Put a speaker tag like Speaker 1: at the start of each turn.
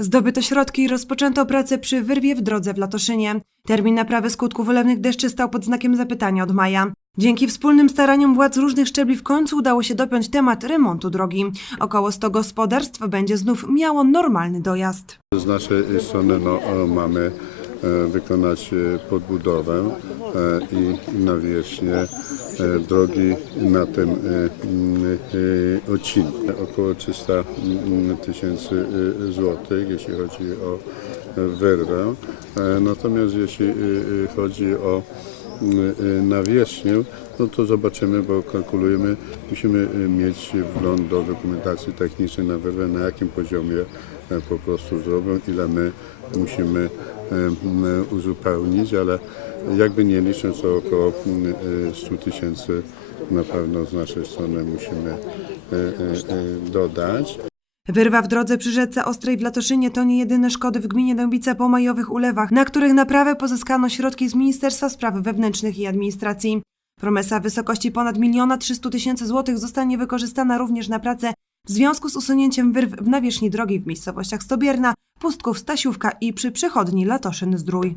Speaker 1: Zdobyto środki i rozpoczęto pracę przy wyrwie w drodze w Latoszynie. Termin naprawy skutków ulewnych deszczy stał pod znakiem zapytania od maja. Dzięki wspólnym staraniom władz różnych szczebli w końcu udało się dopiąć temat remontu drogi. Około 100 gospodarstw będzie znów miało normalny dojazd.
Speaker 2: Z naszej strony no, mamy wykonać e, podbudowę e, i nawierzchnię e, drogi na tym e, e, odcinku. Około 300 m, tysięcy e, złotych, jeśli chodzi o e, wyrwę. E, Natomiast jeśli e, e, chodzi o m, e, nawierzchnię, no to zobaczymy, bo kalkulujemy, musimy e, mieć wgląd do dokumentacji technicznej na wyrwę, na jakim poziomie e, po prostu zrobią, ile my musimy e, m, uzupełnić, ale jakby nie licząc, to około m, e, 100 tysięcy na pewno z naszej strony musimy e, e, e, dodać.
Speaker 1: Wyrwa w drodze przy rzece Ostrej w Latoszynie to nie jedyne szkody w gminie Dębice po majowych ulewach, na których naprawę pozyskano środki z Ministerstwa Spraw Wewnętrznych i Administracji. Promesa w wysokości ponad 1 300 tysięcy złotych zostanie wykorzystana również na pracę w związku z usunięciem wyrw w nawierzchni drogi w miejscowościach Stobierna, Pustków, Stasiówka i przy przychodni Latoszyn-Zdrój.